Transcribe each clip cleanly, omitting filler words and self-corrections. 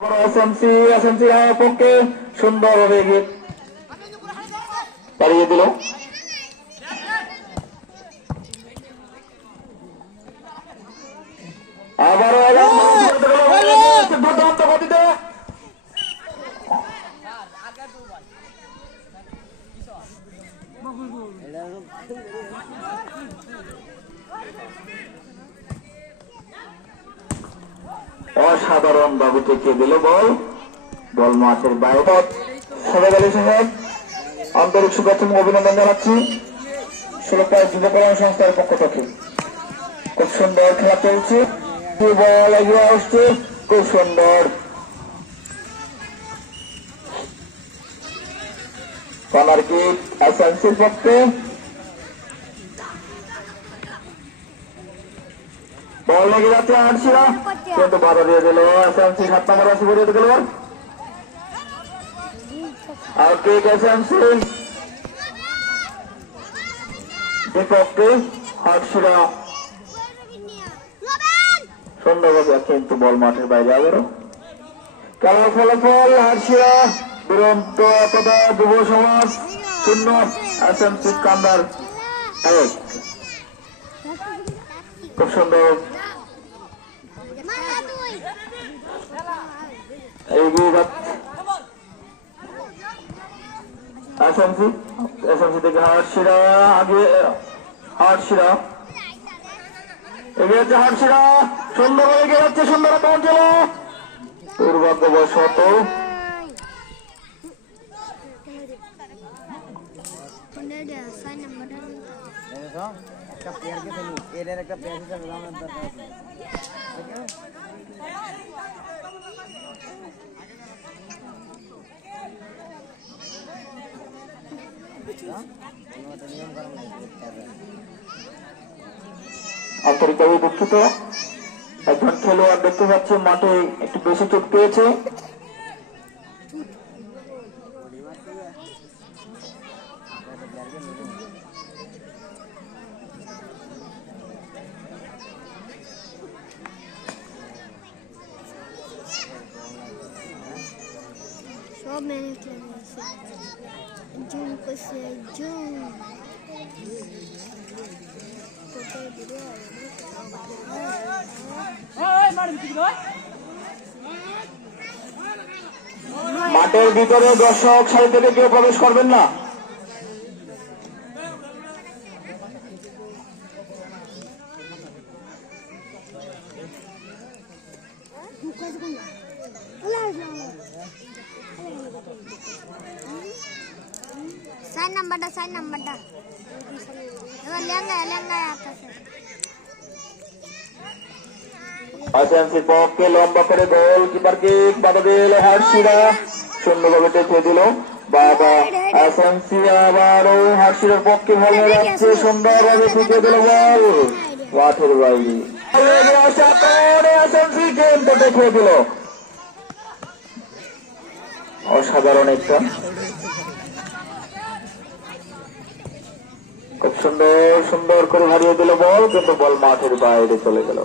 SMC পক্ষে সুন্দরভাবে পাড়িয়ে দিল। আবারও দুর্দান্ত গতিতে অসাধারণ ভাবে টেকিয়ে দিল বল মাঠের বাইরে। সবাই আলী সাহেব আন্তরিক শুভেচ্ছা এবং অভিনন্দন জানাচ্ছি সুরক্ষা যুব কল্যাণ সংস্থার পক্ষ থেকে। খুব সুন্দর খেলা চলছে, বল এগিয়ে আসছে, খুব সুন্দর কর্নার কিক এসএমসির পক্ষে। বল লেগে যাচ্ছে আটশিরা, কিন্তু বাধা দিয়ে দিল এসএমসি। 7 নম্বর রাশি পড়িয়ে দিল আর কিক এসএমসি বিপক্ষে আটশিরা সুন্দরভাবে, কিন্তু বল মাঠের বাইরে। আবারও খেলার ফলাফল আটশিরা দুরন্ত একতা যুব সমাজ 0, এসএমসি কান্দার 1। খুব সুন্দর এগিয়ে যাচ্ছে এসএমসি থেকে হাটশিরা, আগে হাটশিরা এগিয়ে যাচ্ছে, হাটশিরা সুন্দর এগিয়ে যাচ্ছে, সুন্দর পৌঁছল। দুর্ভাগ্যবশত আন্তরিকভাবে দুঃখিত। একজন খেলোয়াড় দেখতে পাচ্ছি মাঠে একটু বেশি চোট পেয়েছে। সব ম্যানেজ লাগিয়েছে, জুম করছে, জুম মাঠের ভিতরে দর্শক সারি থেকে কেউ প্রবেশ করবেন না। সাইন নাম্বারটা এবার লেঙ্গা এসএমসি পক্ষে লম্বা করে গোল কিপার কিক বাধা দিল হাটশিরা, সুন্দরভাবে টেকে দিল বাবা এসএমসি। আবারও হাটশিরার পক্ষে ভালো যাচ্ছে, সুন্দরভাবে টেকে দিল বল মাঠের বাইরে। এসএমসি কিন্তু টেকে দিল, অসাধারণ একটা, খুব সুন্দর করে হারিয়ে দিল বল, কিন্তু বল মাঠের বাইরে চলে গেল।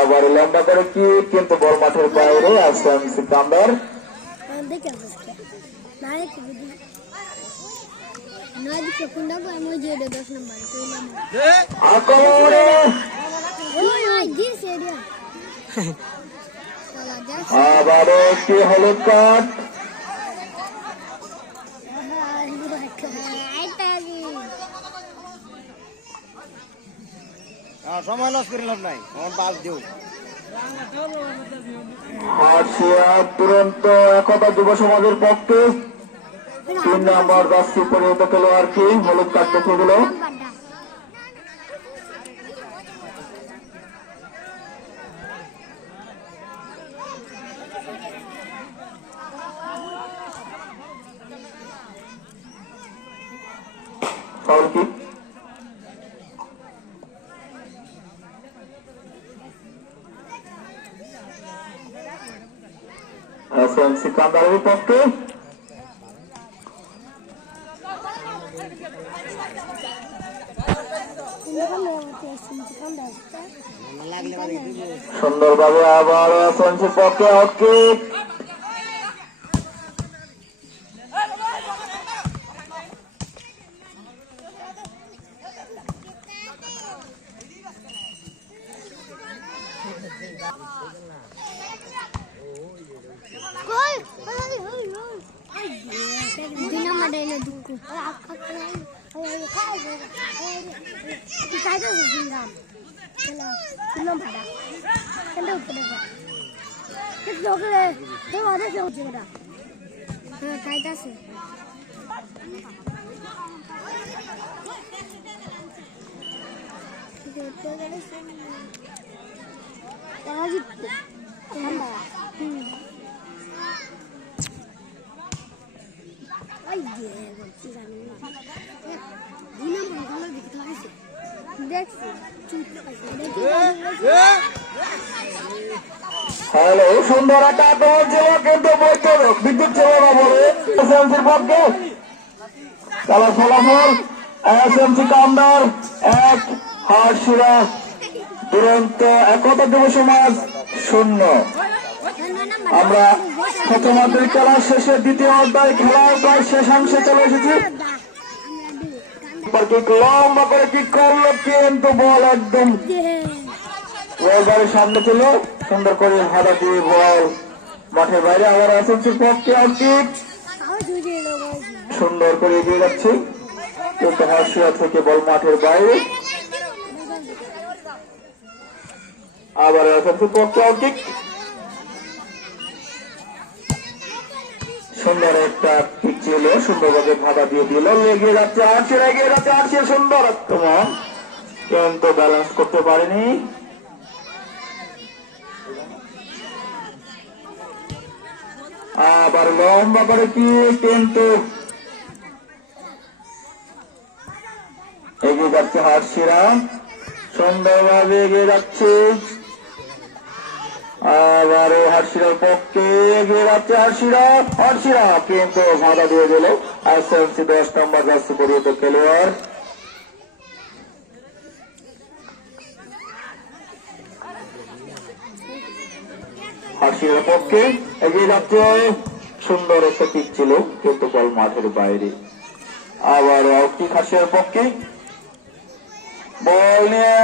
আবার লম্বা করে কি, কিন্তু বল মাঠের বাইরে। এসএমসি কান্দার আবারও একটি হলুদ কার্ড। সময় লস করে লাভ নাই, আমার বাস দিও। তুরন্ত একতা যুব সমাজের পক্ষে 3 নম্বর জার্সি পরিহিত খেলোয়াড়কে হলুদ কার্ড দেখে দিল। Foul kick. এসএমসি কান্দারের পক্ষে লাগলে মানে সুন্দরভাবে আবার এসএমসির পক্ষে আউটকিক। দুই নম্বর ডাইলে দুঃখ খাইতেছে হ্যালো, সুন্দর একটা আক্রমণ ছিল কিন্তু বিদ্যুৎ ছিল না বলে এসএমসির পক্ষে খেলা ফলাফল এসএমসি কামদার 1, হাটশিরা দুরন্ত একতা যুব সমাজ 0। আমরা প্রথমার্ধের খেলার শেষে দ্বিতীয় অধ্যায় খেলার প্রায় শেষাংশে চলে এসেছি। লম্বা করে কিক করলো কিন্তু বল একদম গোলবারের সামনে ছিল, সুন্দর করে হাতা দিয়ে বল মাঠের বাইরে। আবার এসএমসির পক্ষে আউটকিক, সুন্দর করে এগিয়ে যাচ্ছে কিন্তু হাসিয়া থেকে বল মাঠের বাইরে। আবার এসএমসির পক্ষে আউটকিক, সুন্দর একটা কিক ছিল, সুন্দরভাবে হাতা দিয়ে দিল, এগিয়ে যাচ্ছে আর্চিয়া, এগিয়ে যাচ্ছে আর্চিয়া, সুন্দর আক্রমণ কিন্তু ব্যালেন্স করতে পারেনি। আবার লম্বা করে কি কিন্তু এগিয়ে যাচ্ছে হাটশিরা, সুন্দরভাবে এগিয়ে যাচ্ছে। আবার হাটশিরার পক্ষে এগিয়ে যাচ্ছে হাটশিরা কিন্তু বাধা দিয়ে দিল এসএমসি 10 নম্বর জার্সি পরিহিত খেলোয়াড়। হাটশিরার পক্ষে এগিয়ে যাচ্ছে, সুন্দর একটা কিক ছিল কিন্তু বল মাঠের বাইরে। আবার কি হাটশিরার পক্ষে বল নিয়ে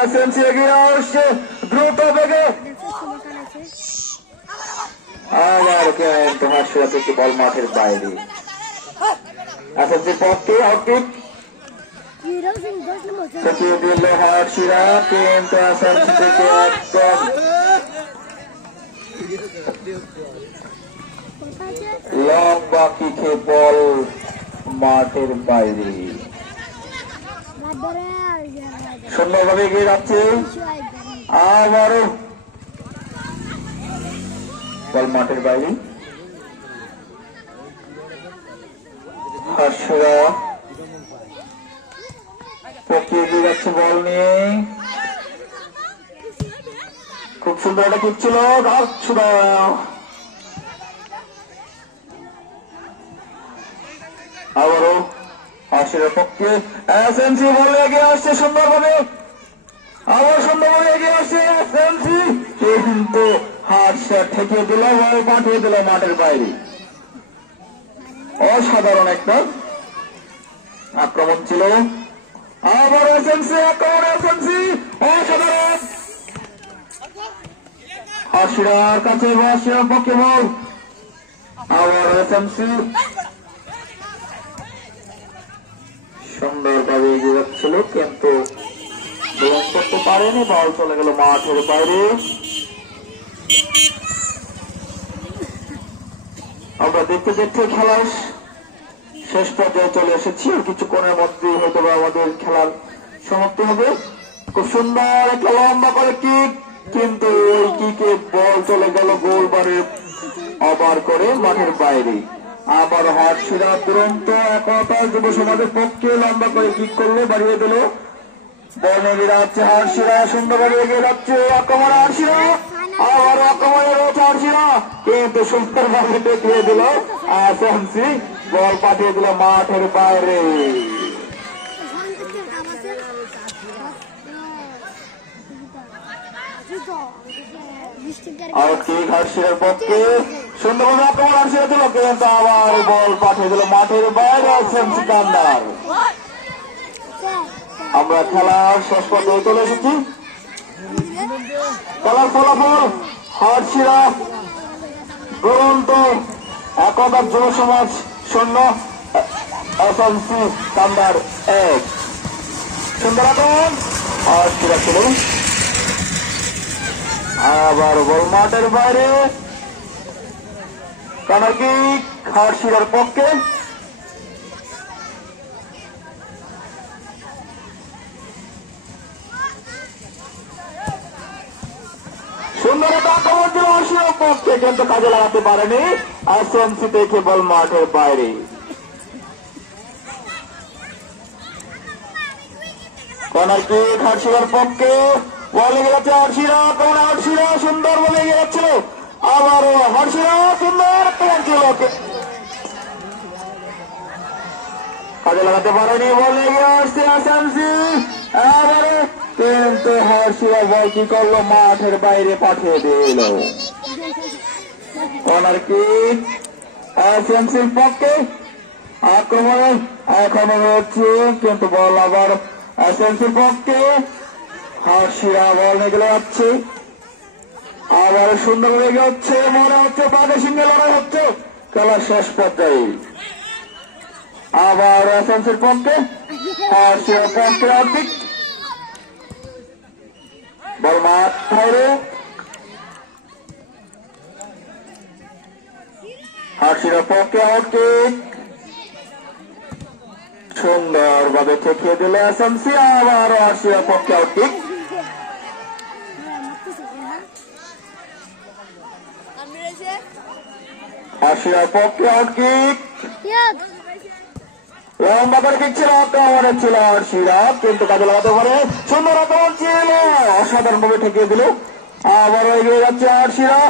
এসএমসি এগিয়ে আসছে দ্রুত বেগে, আবার কিন্তু হাটশিরা থেকে বল মাঠের বাইরে। এসএমসির পক্ষে আউটকিক থেকে দিল হাটশিরা কিন্তু এসএমসি থেকে একদম লম্বা কিকে বল মাঠের বাইরে। সুন্দরভাবে এগিয়ে যাচ্ছে, আবারও বল মাঠের বাইরে। হাটশিরা পক্ষে এগিয়ে যাচ্ছে বল নিয়ে, খুব সুন্দর একটা কিক ছিল, হাটশিরা আবারও হাটশিরার পক্ষে এসএমসি বল এগিয়ে আসছে সুন্দরভাবে, আবার সুন্দরভাবে এগিয়ে আসছে এসএমসি কিন্তু হাটশিরা ঠেকিয়ে দিল, বল পাঠিয়ে দিল মাঠের বাইরে। অসাধারণ একটা আক্রমণ ছিল, আবার এসএমসি আক্রমণ, এসএমসি অসাধারণ। হাটশিরার কাছে হাটশিরার পক্ষে বল, আবার এসএমসি সুন্দরভাবে এগিয়ে যাচ্ছিল কিন্তু ব্লক করতে পারেনি, বল চলে গেল মাঠের বাইরে। আমরা দেখতে দেখতে খেলার শেষ পর্যায়ে চলে এসেছি, কিছুক্ষণের মধ্যে হয়তো আমাদের খেলার সমাপ্তি হবে। খুব সুন্দর একটা লম্বা করে কিক কিন্তু ওই কিকে বল চলে গেল গোলবারে ওভার করে মাঠের বাইরে। আবার হাটশিরা দুরন্ত একতা যুব সমাজের পক্ষে লম্বা করে কিক করলো, বাড়িয়ে দিল, বল এগিয়ে যাচ্ছে হাটশিরা, সুন্দরভাবে এগিয়ে যাচ্ছে আক্রমণ হাটশিরা, আবার আক্রমণে রয়েছে হাটশিরা কিন্তু সুন্দরভাবে দেখিয়ে দিল এসএমসি, বল পাঠিয়ে দিল মাঠের বাইরে। আউট কিক হার্শিরার পক্ষে সুন্দরভাবে আক্রমণ হার্শিরা দিল, কিন্তু আবার বল পাঠিয়ে দিল মাঠের বাইরে আছেন সিকান্দার। আমরা খেলার শেষ পর্যায়ে চলে এসেছি। খেলার ফলাফল হার্শিরা দুরন্ত একতা যুব সমাজ 0, এসএমসি কান্দার 1। সুন্দর আক্রমণ হার্শিরা ছিল, আবার বল মাঠের বাইরে, কর্নার কিক হার্শিরার পক্ষে। সুন্দর একটা আক্রমণ ছিল হার্শিরার পক্ষে, কিন্তু কাজে লাগাতে পারেনি এসএমসি থেকে বল মাঠের বাইরে। কর্নার কিক হার্শিরার পক্ষে, বল লেগে যাচ্ছে হার্শিরা, কোন হার্শিরা সুন্দর বলে এগিয়ে যাচ্ছিল, আবারও হার্শিরা সুন্দর আক্রমণ ছিল, কাজে লাগাতে পারেনি, বল এগিয়ে আসছে এসএমসি আবারও, কিন্তু হার্শিরা বল কি করলো মাঠের বাইরে পাঠিয়ে দিল। কর্নার কিক এসএমসির পক্ষে, আক্রমণে এখনো রয়েছে, কিন্তু বল আবার এসএমসির পক্ষে। হার্শিরা বল নিয়ে যাচ্ছে, আবার সুন্দর লেগে হচ্ছে, মনে হচ্ছে বাঘের সঙ্গে লড়াই হচ্ছে খেলার শেষ পর্যায়ে। আবার এসএমসির পক্ষে, হার্শিরার পক্ষে অর্ধেক বল মাঠ বাইরে, হার্শিরার পক্ষে আউটকিক সুন্দরভাবে ঠেকিয়ে দিল এসএমসি, আবার হার্শিরার পক্ষে আউটকিক। হার্শিরার পক্ষে আউটকিক, লম্বা করে কিক ছিল, আক্রমণে ছিল হার্শিরা, কিন্তু কাজে লাগাতে পারে, সুন্দর আক্রমণ ছিল, অসাধারণ ভাবে ঠেকিয়ে দিল, আবার এগিয়ে যাচ্ছে হার্শিরা,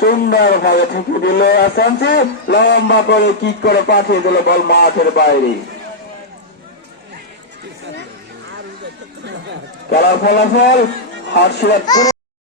সুন্দর ভাবে ঠেকিয়ে দিল এসএমসি, লম্বা করে কিক করে পাঠিয়ে দিল বল মাঠের বাইরে। খেলার ফলাফল হার্শিরা